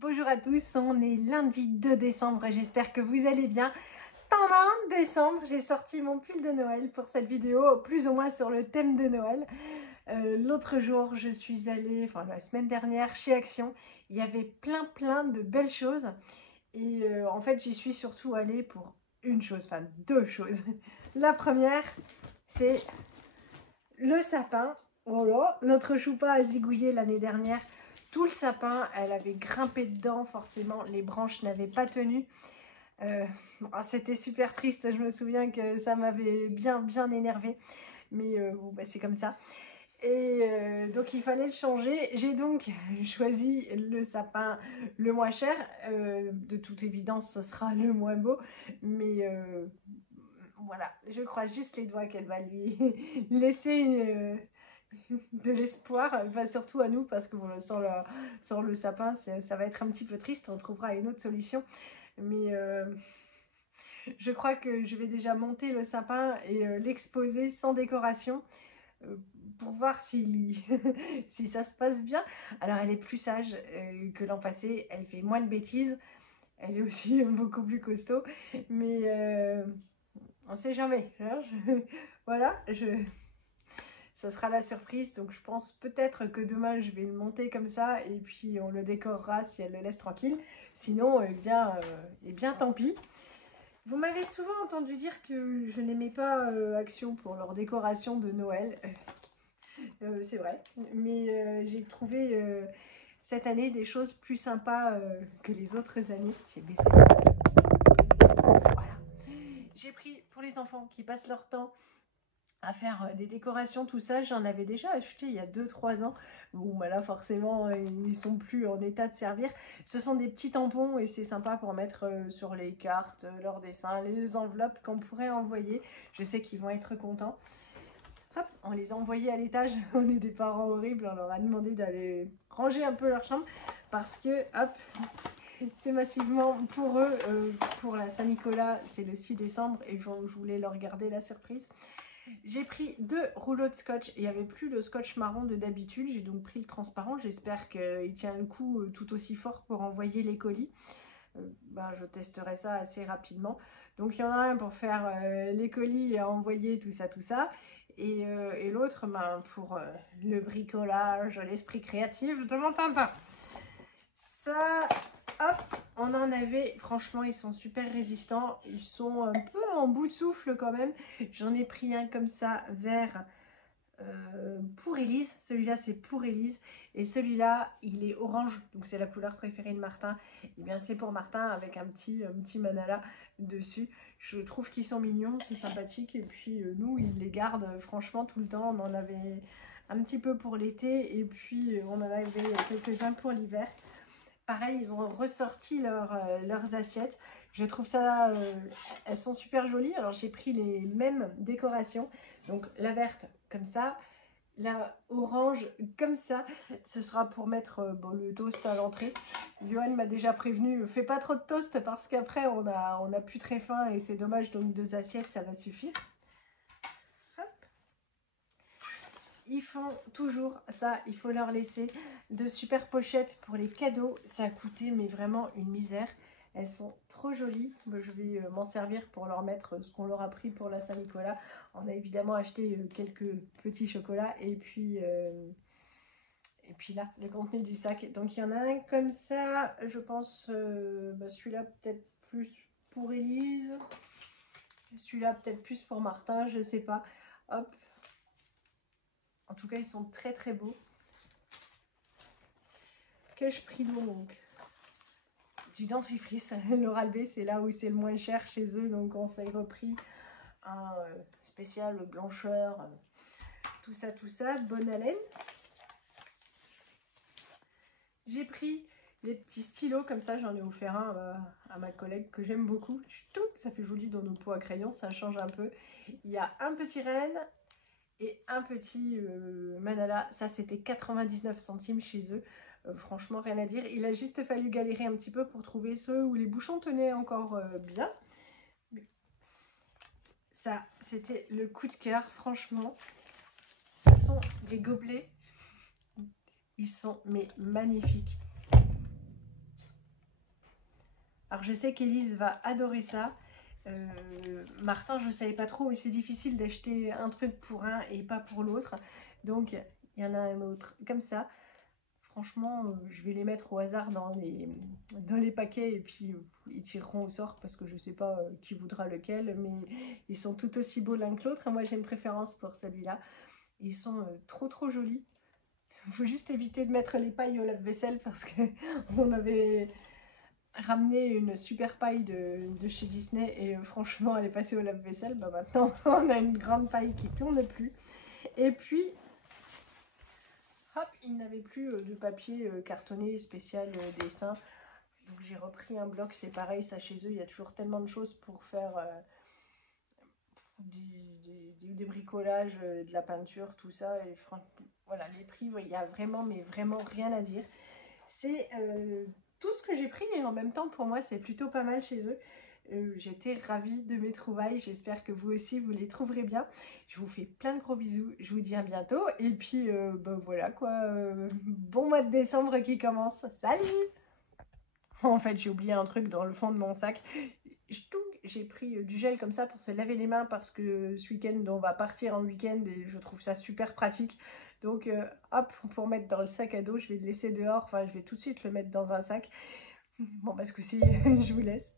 Bonjour à tous, on est lundi 2 décembre et j'espère que vous allez bien. Tadam, décembre, j'ai sorti mon pull de Noël pour cette vidéo, plus ou moins sur le thème de Noël. L'autre jour, je suis allée, enfin la semaine dernière, chez Action. Il y avait plein de belles choses. Et en fait, j'y suis surtout allée pour une chose, enfin deux choses. La première, c'est le sapin. Voilà, notre choupa a zigouillé l'année dernière. Tout le sapin, elle avait grimpé dedans, forcément, les branches n'avaient pas tenu. C'était super triste, je me souviens que ça m'avait bien énervé, mais bon, bah, c'est comme ça. Et donc il fallait le changer. J'ai donc choisi le sapin le moins cher. De toute évidence, ce sera le moins beau, mais voilà, je croise juste les doigts qu'elle va lui laisser de l'espoir, enfin, surtout à nous, parce que bon, sur le sapin, ça va être un petit peu triste. On trouvera une autre solution, mais je crois que je vais déjà monter le sapin et l'exposer sans décoration pour voir si, si ça se passe bien. Alors elle est plus sage que l'an passé, elle fait moins de bêtises, elle est aussi beaucoup plus costaud, mais on sait jamais, hein. Voilà, ça sera la surprise, donc je pense peut-être que demain je vais le monter comme ça et puis on le décorera si elle le laisse tranquille. Sinon, eh bien tant pis. Vous m'avez souvent entendu dire que je n'aimais pas Action pour leur décoration de Noël. C'est vrai, mais j'ai trouvé cette année des choses plus sympas que les autres années. J'ai baissé ça. Voilà. J'ai pris pour les enfants qui passent leur temps à faire des décorations, tout ça, j'en avais déjà acheté il y a 2-3 ans. Bon, bah là, forcément, ils sont plus en état de servir. Ce sont des petits tampons et c'est sympa pour mettre sur les cartes, leurs dessins, les enveloppes qu'on pourrait envoyer. Je sais qu'ils vont être contents. Hop, on les a envoyés à l'étage. On est des parents horribles. On leur a demandé d'aller ranger un peu leur chambre parce que, hop, c'est massivement pour eux. Pour la Saint-Nicolas, c'est le 6 décembre et je voulais leur garder la surprise. J'ai pris 2 rouleaux de scotch. Il n'y avait plus le scotch marron de d'habitude. J'ai donc pris le transparent. J'espère qu'il tient le coup tout aussi fort pour envoyer les colis. Je testerai ça assez rapidement. Donc il y en a un pour faire les colis et envoyer tout ça. Et l'autre pour le bricolage, l'esprit créatif de mon Tintin. Ça, hop, on en avait, franchement ils sont super résistants, ils sont un peu en bout de souffle quand même. J'en ai pris un comme ça, vert, pour Élise. Celui-là c'est pour Élise et celui-là il est orange, donc c'est la couleur préférée de Martin. Et bien c'est pour Martin avec un petit manala dessus. Je trouve qu'ils sont mignons, c'est sympathique et puis nous il les garde franchement tout le temps. On en avait un petit peu pour l'été et puis on en avait quelques-uns pour l'hiver. Pareil, ils ont ressorti leurs assiettes. Je trouve ça, elles sont super jolies. Alors j'ai pris les mêmes décorations. Donc la verte comme ça, la orange comme ça. Ce sera pour mettre le toast à l'entrée. Johan m'a déjà prévenu, fais pas trop de toast parce qu'après on a plus très faim et c'est dommage, donc 2 assiettes ça va suffire. Ils font toujours ça, il faut leur laisser de super pochettes pour les cadeaux. Ça a coûté mais vraiment une misère. Elles sont trop jolies. Je vais m'en servir pour leur mettre ce qu'on leur a pris pour la Saint-Nicolas. On a évidemment acheté quelques petits chocolats et puis là, le contenu du sac. Donc il y en a un comme ça, je pense, celui-là peut-être plus pour Élise. Celui-là peut-être plus pour Martin, je sais pas. Hop. En tout cas, ils sont très beaux. Qu'ai-je pris donc? Du dentifrice. L'Oral-B, c'est là où c'est le moins cher chez eux. Donc, on s'est repris un spécial blancheur. Tout ça. Bonne haleine. J'ai pris les petits stylos comme ça. J'en ai offert un à ma collègue que j'aime beaucoup. Ça fait joli dans nos pots à crayon. Ça change un peu. Il y a un petit renne et un petit manala. Ça, c'était 99 centimes chez eux. Franchement, rien à dire. Il a juste fallu galérer un petit peu pour trouver ceux où les bouchons tenaient encore bien. Ça, c'était le coup de cœur, franchement. Ce sont des gobelets. Ils sont mais magnifiques. Alors je sais qu'Élise va adorer ça. Martin, je ne savais pas trop, mais c'est difficile d'acheter un truc pour un et pas pour l'autre. Donc il y en a un autre comme ça. Franchement, je vais les mettre au hasard dans les paquets et puis ils tireront au sort parce que je ne sais pas qui voudra lequel, mais ils sont tout aussi beaux l'un que l'autre. Moi j'ai une préférence pour celui-là. Ils sont trop jolis. Il faut juste éviter de mettre les pailles au lave-vaisselle parce qu'on avait ramené une super paille de chez Disney et franchement elle est passée au lave-vaisselle. Bah, maintenant on a une grande paille qui tourne plus. Et puis hop, il n'avait plus de papier cartonné spécial dessin. Donc j'ai repris un bloc, c'est pareil, ça chez eux, il y a toujours tellement de choses pour faire des bricolages, de la peinture, tout ça. Et voilà, les prix, il y a vraiment, mais vraiment rien à dire. C'est tout ce que j'ai pris et en même temps, pour moi, c'est plutôt pas mal chez eux. J'étais ravie de mes trouvailles, j'espère que vous aussi vous les trouverez bien. Je vous fais plein de gros bisous, je vous dis à bientôt et puis ben voilà quoi, bon mois de décembre qui commence, salut! En fait j'ai oublié un truc dans le fond de mon sac, j'ai pris du gel comme ça pour se laver les mains parce que ce week-end on va partir en week-end et je trouve ça super pratique. Donc hop, pour mettre dans le sac à dos, je vais le laisser dehors, enfin je vais tout de suite le mettre dans un sac. Bon parce que si, je vous laisse.